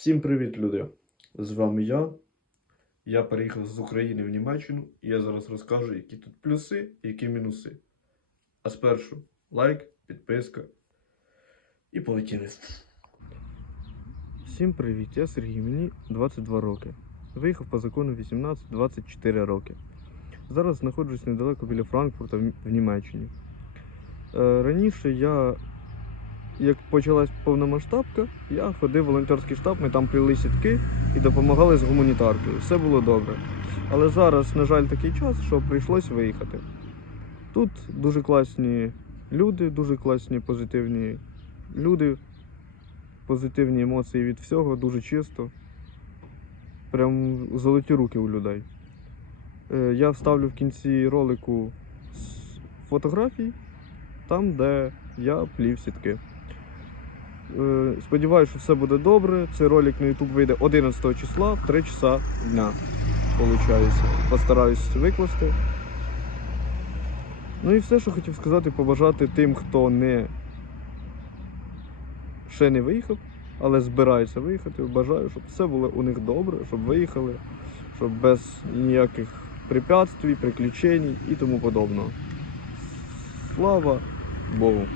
Всім привіт, люди! З вами я. Я переїхав з України в Німеччину і я зараз розкажу, які тут плюси і які мінуси. А спершу лайк, підписка і полетіли. Всім привіт, я Сергій, мені 22 роки. Виїхав по закону 18-24 роки. Зараз знаходжусь недалеко біля Франкфурта в Німеччині. Е, раніше я як почалась повномасштабка, я ходив в волонтерський штаб, ми там плели сітки і допомагали з гуманітаркою. Все було добре. Але зараз, на жаль, такий час, що прийшлось виїхати. Тут дуже класні люди, дуже класні позитивні люди, позитивні емоції від всього, дуже чисто. Прям золоті руки у людей. Е, Я вставлю в кінці ролику фотографії, там, де я плів сітки. Е, Сподіваюся, що все буде добре. Цей ролик на YouTube вийде 11 числа в 3 часа дня. Получається. Постараюсь викласти. Ну і все, що хотів сказати, побажати тим, хто не ще не виїхав, але збирається виїхати. Бажаю, щоб все було у них добре, щоб виїхали, щоб без ніяких препятствий, приключень і тому подобного. Слава Богу!